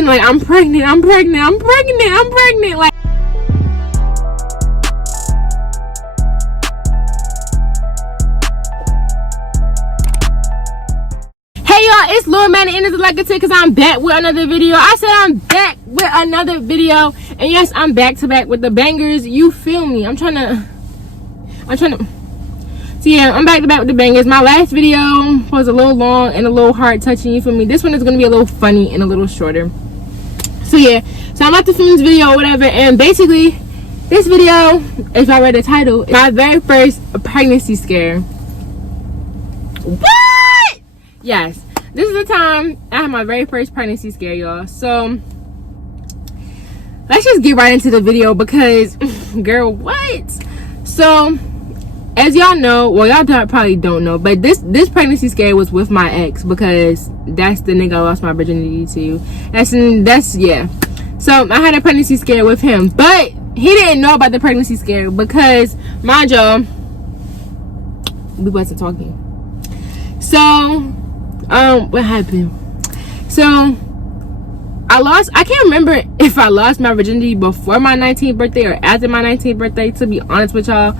sitting like, I'm pregnant. Like, hey y'all, it's Lil Manny and it's like a tick, because I'm back with another video. I said I'm back with another video, and yes, I'm back to back with the bangers. You feel me? I'm trying to so yeah, I'm back to back with the bangers. My last video was a little long and a little hard touching, you feel me? This one is gonna be a little funny and a little shorter. So yeah, so I'm about to film this video or whatever, and basically this video, if I read the title, is my very first pregnancy scare. What? Yes, this is the time I had my very first pregnancy scare, y'all. So let's just get right into the video, because girl, what? So as y'all know, well, y'all probably don't know, but this pregnancy scare was with my ex, because that's the nigga I lost my virginity to. That's yeah. So I had a pregnancy scare with him, but he didn't know about the pregnancy scare, because mind y'all, we wasn't talking. So what happened? So I can't remember if I lost my virginity before my 19th birthday or after my 19th birthday, to be honest with y'all.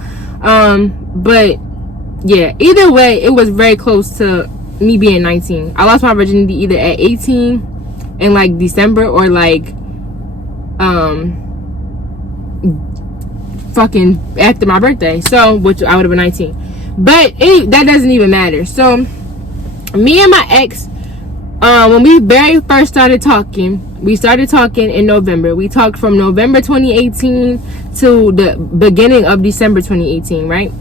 But yeah, either way, it was very close to me being 19. I lost my virginity either at 18 in like December, or like fucking after my birthday, so which I would have been 19. But that doesn't even matter. So me and my ex, when we very first started talking, we started talking in November. We talked from November 2018 to the beginning of December 2018, right?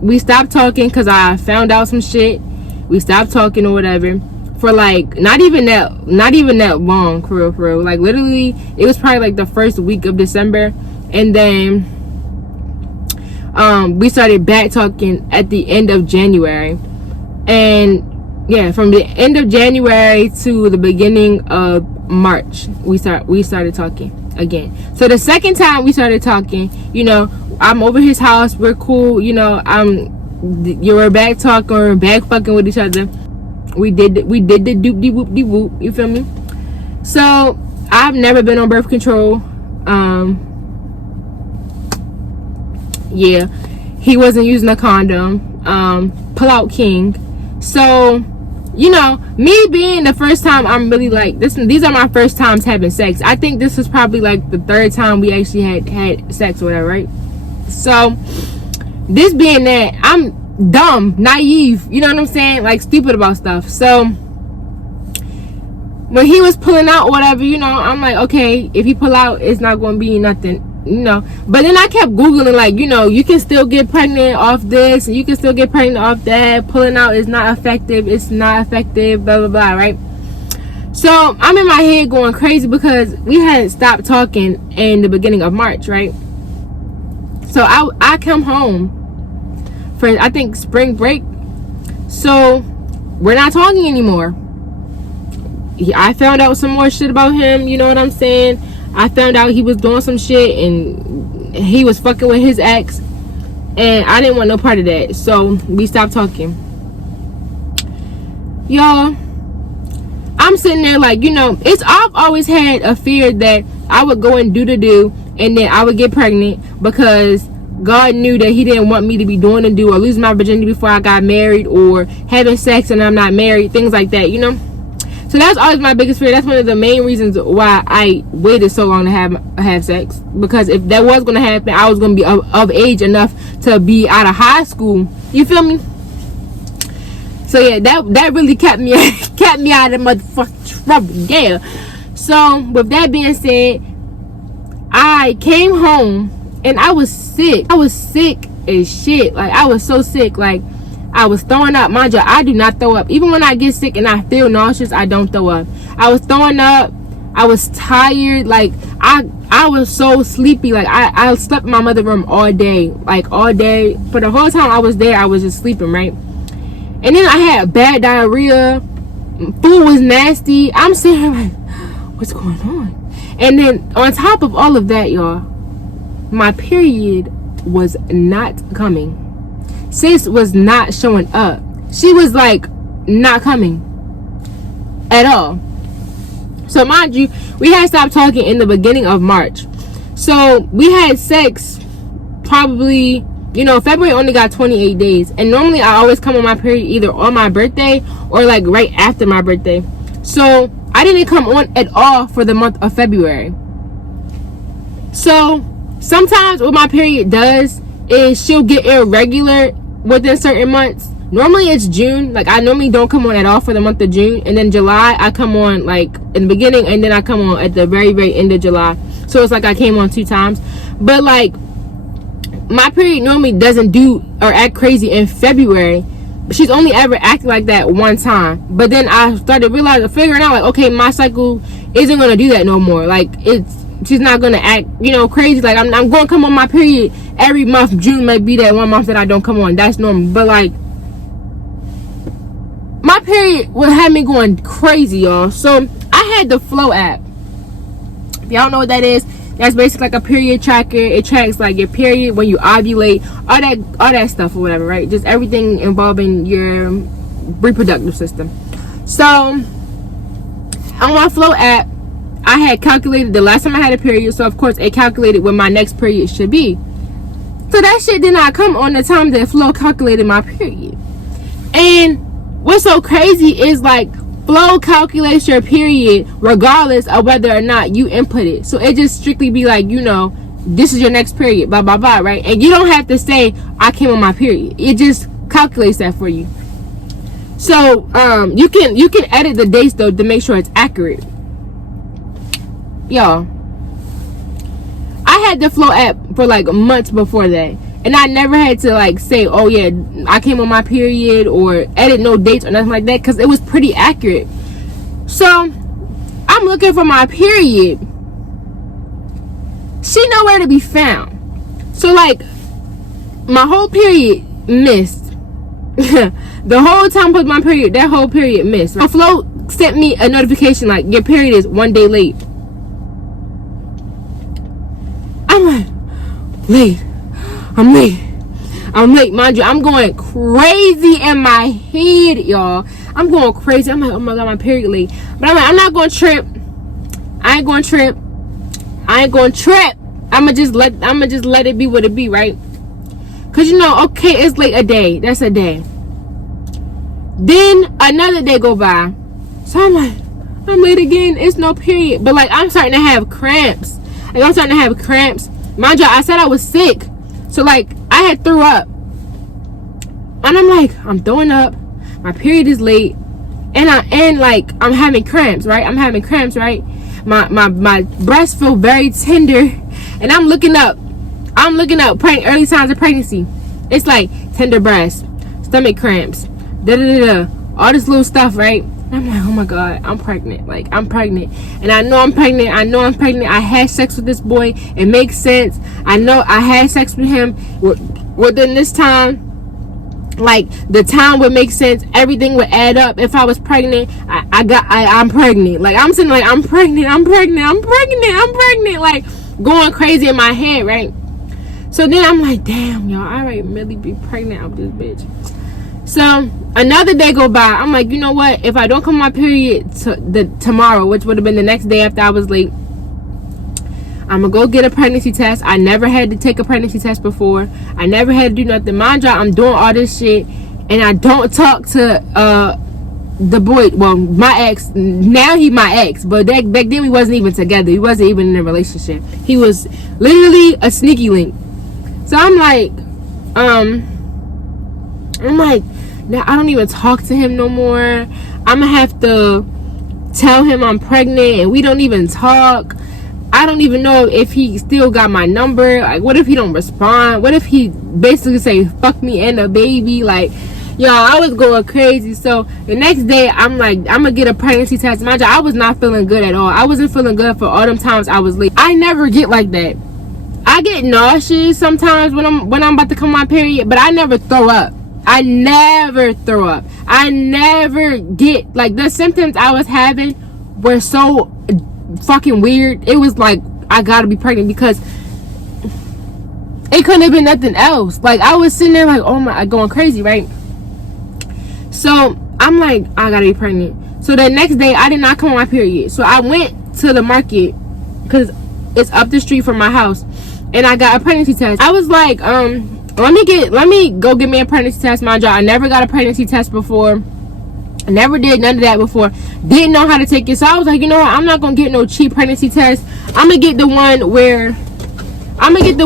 We stopped talking because I found out some shit. We stopped talking or whatever for like not even that long, for real. Like literally, it was probably like the first week of December, and then we started back talking at the end of January. And yeah, from the end of January to the beginning of March, we started talking again. So the second time we started talking, you know, I'm over his house, we're cool, you know, we're back talking, we're back fucking with each other. We did the doop de whoop de whoop, you feel me? So I've never been on birth control. Yeah, he wasn't using a condom. Pull out king. So, you know, me being the first time, I'm really like this. These are my first times having sex. I think this was probably like the third time we actually had sex or whatever, right? So this being that, I'm dumb, naive, you know what I'm saying, like stupid about stuff. So when he was pulling out or whatever, you know, I'm like, okay, if he pull out, it's not going to be nothing, you know. But then I kept googling, like, you know, you can still get pregnant off this, and you can still get pregnant off that. Pulling out is not effective, it's not effective, blah blah blah, right? So I'm in my head going crazy, because we hadn't stopped talking in the beginning of March, right? So I come home for, I think, spring break. So we're not talking anymore. I found out some more shit about him, you know what I'm saying? I found out he was doing some shit, and he was fucking with his ex, and I didn't want no part of that. So we stopped talking. Y'all, I'm sitting there like, you know, I've always had a fear that I would go and do and then I would get pregnant, because God knew that he didn't want me to be doing or losing my virginity before I got married, or having sex and I'm not married, things like that, you know. So that's always my biggest fear. That's one of the main reasons why I waited so long to have sex, because if that was going to happen, I was going to be of age enough to be out of high school, you feel me? So yeah, that really kept me out of motherfucking trouble. Yeah. So with that being said, I came home and I was sick. I was sick as shit. Like, I was so sick. Like, I was throwing up. Mind you, I do not throw up. Even when I get sick and I feel nauseous, I don't throw up. I was throwing up. I was tired. Like, I was so sleepy. Like, I slept in my mother's room all day. Like, all day. For the whole time I was there, I was just sleeping, right? And then I had bad diarrhea. Food was nasty. I'm sitting here like, what's going on? And then on top of all of that, y'all, my period was not coming. Sis was not showing up. She was like not coming at all. So mind you, we had stopped talking in the beginning of March. So we had sex probably, you know, February only got 28 days. And normally I always come on my period either on my birthday or like right after my birthday. So I didn't come on at all for the month of February. So sometimes what my period does is she'll get irregular within certain months. Normally it's June. Like I normally don't come on at all for the month of June. And then July I come on like in the beginning, and then I come on at the very, very end of July. So it's like I came on 2 times. But like my period normally doesn't do or act crazy in February. She's only ever acted like that 1 time. But then I started figuring out like, okay, my cycle isn't gonna do that no more. Like she's not gonna act, you know, crazy. Like I'm gonna come on my period every month. June might be that 1 month that I don't come on. That's normal. But like my period would have me going crazy, y'all. So I had the Flow app. If y'all don't know what that is, that's basically like a period tracker. It tracks like your period, when you ovulate, all that stuff or whatever, right? Just everything involving your reproductive system. So on my Flow app, I had calculated the last time I had a period, so of course it calculated when my next period should be. So that shit did not come on the time that Flow calculated my period. And what's so crazy is like Flow calculates your period regardless of whether or not you input it. So it just strictly be like, you know, this is your next period, blah blah blah, right? And you don't have to say I came on my period. It just calculates that for you. So you can edit the dates though to make sure it's accurate. Y'all, I had the Flow app for like months before that, and I never had to like say, oh yeah, I came on my period, or edit no dates or nothing like that, because it was pretty accurate. So I'm looking for my period. She nowhere to be found. So like my whole period missed. The whole time I put my period, that whole period missed. My Flow sent me a notification like your period is 1 day late. I'm like, I'm late, mind you. I'm going crazy in my head, y'all. I'm going crazy. I'm like, oh my god, my period late. But I'm like, I'm not going to trip. I ain't going to trip. I'ma just let it be what it be, right? Cause you know, okay, it's late a day. That's a day. Then another day go by. So I'm like, I'm late again. It's no period. But like, I'm starting to have cramps. Mind you, I said I was sick. So like, I had threw up. And I'm like, I'm throwing up. My period is late. And like, I'm having cramps, right? My breasts feel very tender. And I'm looking up early signs of pregnancy. It's like tender breasts, stomach cramps, all this little stuff, right? I'm like, oh my god, I'm pregnant. Like, I'm pregnant. And I know I'm pregnant. I had sex with this boy. It makes sense. I know I had sex with him within this time. Like, the time would make sense. Everything would add up. If I was pregnant, I'm pregnant. Like, I'm sitting like, I'm pregnant. Like, going crazy in my head, right? So then I'm like, damn, y'all, I might really be pregnant out this bitch. So another day go by. I'm like, you know what? If I don't come on my period tomorrow, which would have been the next day after I was late, I'm gonna go get a pregnancy test. I never had to take a pregnancy test before. I never had to do nothing. Mind you, I'm doing all this shit, and I don't talk to the boy. Well, my ex. Now he my ex, but back then we wasn't even together. He wasn't even in a relationship. He was literally a sneaky link. So I'm like, now I don't even talk to him no more. I'm gonna have to tell him I'm pregnant, and we don't even talk. I don't even know if he still got my number. Like, what if he don't respond? What if he basically say fuck me and the baby? Like, y'all, I was going crazy. So the next day, I'm like, I'm gonna get a pregnancy test. Mind you, I was not feeling good at all. I wasn't feeling good for all them times I was late. I never get like that. I get nauseous sometimes when I'm about to come my period, but I never throw up. I never get, like, the symptoms I was having were so fucking weird. It was like, I gotta be pregnant, because it couldn't have been nothing else. Like, I was sitting there like, oh my, going crazy, right? So I'm like, I gotta be pregnant. So the next day, I did not come on my period. So I went to the market because it's up the street from my house, and I got a pregnancy test. I was like, let me go get me a pregnancy test. Mind you, I never got a pregnancy test before. I never did none of that before. Didn't know how to take it. So I was like, you know what? I'm not gonna get no cheap pregnancy test. I'm gonna get the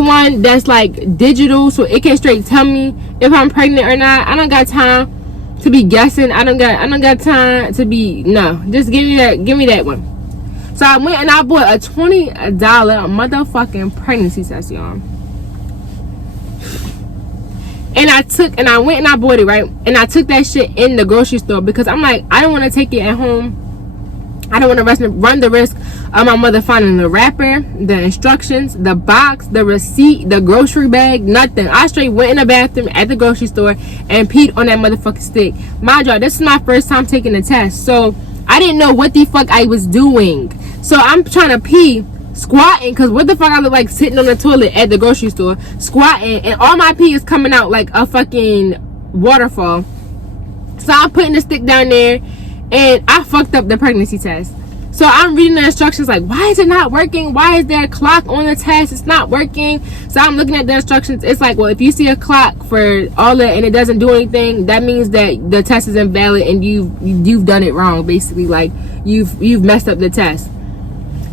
one that's like digital, so it can straight tell me if I'm pregnant or not. I don't got time to be guessing. I don't got time to be, no. Just give me that one. So I went and I bought a $20 motherfucking pregnancy test, y'all. And I went and I bought it, right? And I took that shit in the grocery store because I'm like, I don't want to take it at home. I don't want to run the risk of my mother finding the wrapper, the instructions, the box, the receipt, the grocery bag, nothing. I straight went in the bathroom at the grocery store and peed on that motherfucking stick. Mind you, this is my first time taking the test, so I didn't know what the fuck I was doing. So I'm trying to pee, squatting, because what the fuck I look like sitting on the toilet at the grocery store, squatting, and all my pee is coming out like a fucking waterfall. So I'm putting the stick down there, and I fucked up the pregnancy test. So I'm reading the instructions like, why is it not working? Why is there a clock on the test? It's not working. So I'm looking at the instructions. It's like, well, if you see a clock for all that and it doesn't do anything, that means that the test is invalid and you've done it wrong, basically. Like you've messed up the test.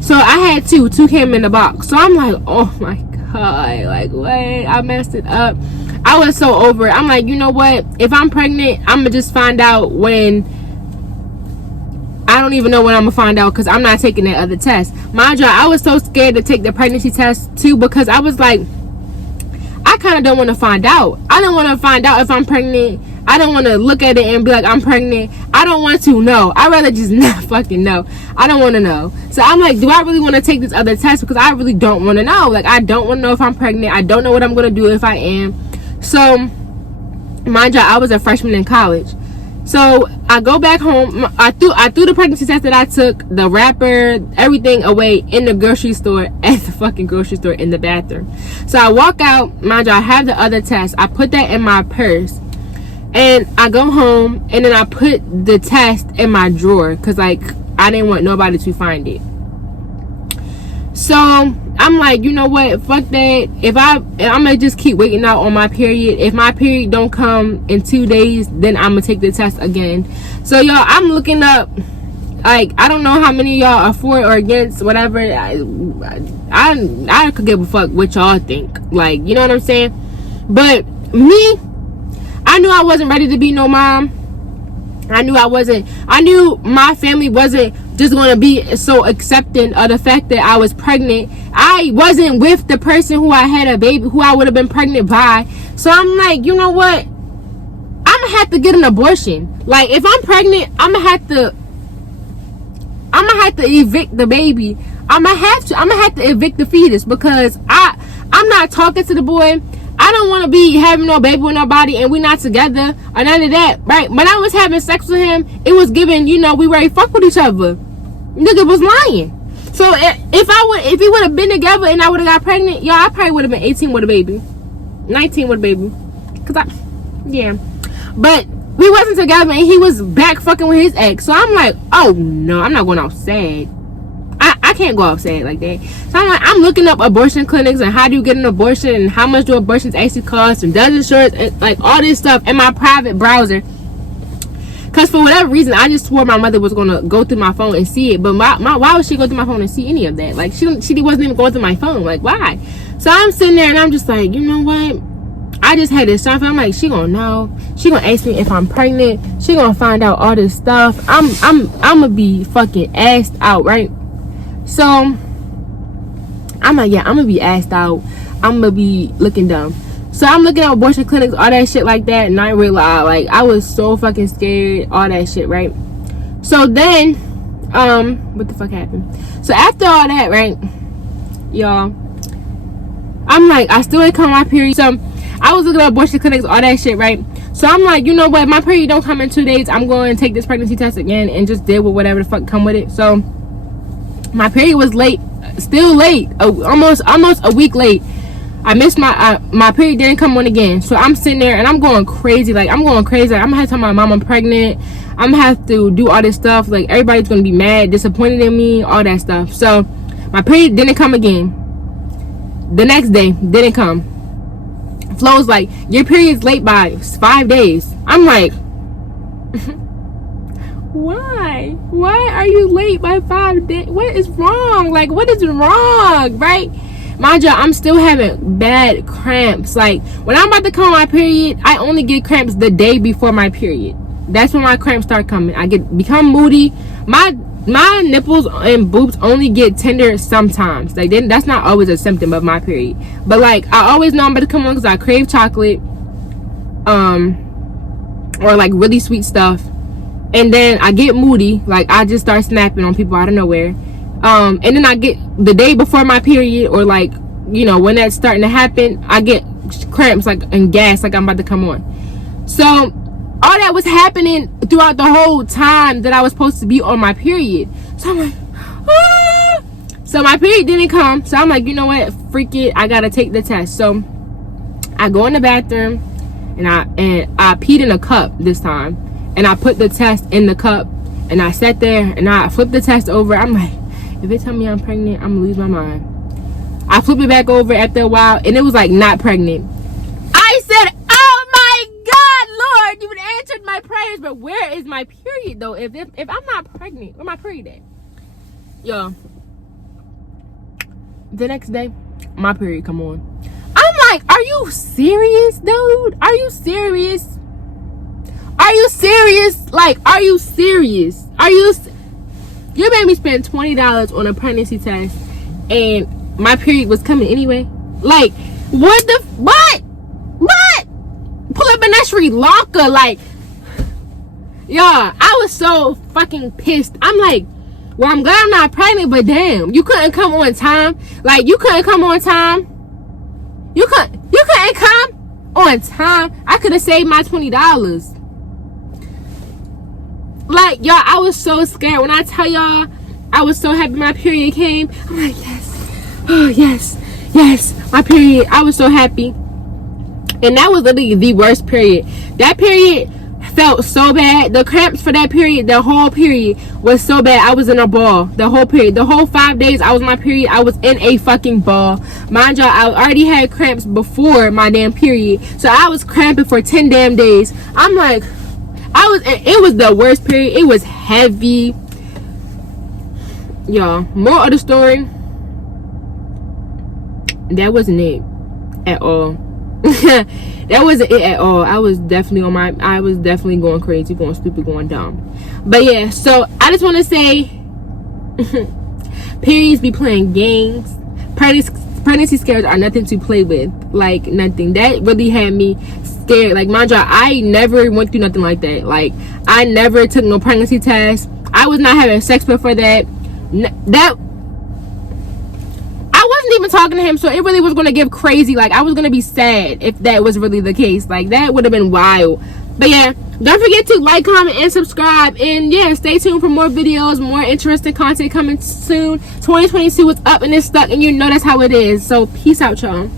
So I had two came in the box. So I'm like, oh my god, like wait, I messed it up. I was so over it. I'm like, you know what? If I'm pregnant, I'm gonna just find out when. I don't even know when I'm gonna find out because I'm not taking that other test. Mind you, I was so scared to take the pregnancy test too because I was like, I kind of don't want to find out. I don't want to find out if I'm pregnant. I don't want to look at it and be like, I'm pregnant. I don't want to know. I'd rather just not fucking know. I don't want to know. So I'm like, do I really want to take this other test? Because I really don't want to know. Like, I don't want to know if I'm pregnant. I don't know what I'm going to do if I am. So, mind you, I was a freshman in college. So I go back home. I threw the pregnancy test that I took, the wrapper, everything away in the grocery store, at the fucking grocery store in the bathroom. So I walk out. Mind you, I have the other test. I put that in my purse. And I go home and then I put the test in my drawer because like I didn't want nobody to find it. So I'm like, you know what, fuck that. I'm gonna just keep waiting out on my period. If my period don't come in 2 days, then I'm gonna take the test again. So y'all, I'm looking up, like, I don't know how many y'all are for or against whatever. I could give a fuck what y'all think, like, you know what I'm saying. But me, I knew I wasn't ready to be no mom. I knew my family wasn't just going to be so accepting of the fact that I was pregnant. I wasn't with the person who I had a baby, who I would have been pregnant by. So I'm like, you know what? I'm going to have to get an abortion. Like, if I'm pregnant, I'm going to have to evict the baby. I'm going to have to evict the fetus because I'm not talking to the boy. I don't want to be having no baby with nobody and we not together or none of that, right? When I was having sex with him, it was given, you know, we ready to fuck with each other. Nigga was lying. So if we would have been together and I would have got pregnant, y'all, I probably would have been 18 with a baby, 19 with a baby, yeah. But we wasn't together and he was back fucking with his ex. So I'm like, oh no, I'm not going outside. I can't go outside like that. So I'm like, I'm looking up abortion clinics and how do you get an abortion and how much do abortions actually cost and does insurance and like all this stuff in my private browser. Because for whatever reason, I just swore my mother was going to go through my phone and see it. But why would she go through my phone and see any of that? Like, she wasn't even going through my phone. Like, why? So I'm sitting there and I'm just like, you know what? I just had this stuff. I'm like, she gonna know. She gonna ask me if I'm pregnant. She gonna find out all this stuff. I'm gonna be fucking asked out, right? So I'm like, yeah, I'm gonna be asked out. I'm gonna be looking dumb. So I'm looking at abortion clinics, all that shit like that, and I realized, like, I was so fucking scared, all that shit, right? So then, what the fuck happened? So after all that, right, y'all, I'm like, I still ain't come my period. So I was looking at abortion clinics, all that shit, right? So I'm like, you know what, my period don't come in 2 days. I'm going to take this pregnancy test again and just deal with whatever the fuck come with it. So my period was late, still late, almost a week late. I missed my period didn't come on again. So I'm sitting there and I'm going crazy. Like, I'm gonna have to tell my mom I'm pregnant. I'm gonna have to do all this stuff. Like, everybody's gonna be mad, disappointed in me, all that stuff. So my period didn't come again. The next day didn't come. Flo's like, your period's late by 5 days. I'm like, why are you late by 5 days? What is wrong? Like, what is wrong, right? Mind you, I'm still having bad cramps. Like, when I'm about to come on my period, I only get cramps the day before my period. That's when my cramps start coming. I become moody. My nipples and boobs only get tender sometimes. Like, that's not always a symptom of my period. But like, I always know I'm about to come on because I crave chocolate, or like really sweet stuff. And then I get moody. Like, I just start snapping on people out of nowhere. And then I get the day before my period, or like, you know, when that's starting to happen, I get cramps, like, and gas, like I'm about to come on. So all that was happening throughout the whole time that I was supposed to be on my period. So I'm like, ah! So my period didn't come. So I'm like, you know what? Freak it. I gotta take the test. So I go in the bathroom and I peed in a cup this time. And I put the test in the cup. And I sat there and I flipped the test over. I'm like, if they tell me I'm pregnant, I'm gonna lose my mind. I flip it back over after a while, and it was like, not pregnant. I said, oh my God, Lord, you've answered my prayers, but where is my period though? If I'm not pregnant, where my period at? Yo, the next day, my period come on. I'm like, are you serious, dude? Are you serious? Are you serious? Like, are you serious? You made me spend $20 on a pregnancy test, and my period was coming anyway. Like, what? Pull up in that Sri Lanka, like, y'all. I was so fucking pissed. I'm like, well, I'm glad I'm not pregnant, but damn, you couldn't come on time. Like, you couldn't come on time. You couldn't come on time. I could have saved my $20. Like, y'all, I was so scared. When I tell y'all, I was so happy my period came. I'm like, yes. Oh, yes, my period. I was so happy. And that was literally the worst period. That period felt so bad. The cramps for that period, the whole period, was so bad. I was in a ball. The whole period. The whole 5 days I was in my period, I was in a fucking ball. Mind y'all, I already had cramps before my damn period. So I was cramping for 10 damn days. I'm like, it was the worst period. It was heavy. Y'all, more of the story, that wasn't it at all. That wasn't it at all. I was definitely going crazy, going stupid, going dumb. But yeah, so I just want to say, periods be playing games. Pregnancy scares are nothing to play with. Like, nothing. That really had me scared. Like, mind you, I never went through nothing like that. Like, I never took no pregnancy test. I was not having sex before that. I wasn't even talking to him, so it really was going to get crazy. Like, I was going to be sad if that was really the case. Like, that would have been wild. But yeah, don't forget to like, comment, and subscribe. And yeah, stay tuned for more videos, more interesting content coming soon. 2022 is up and it's stuck, and you know that's how it is. So peace out, y'all.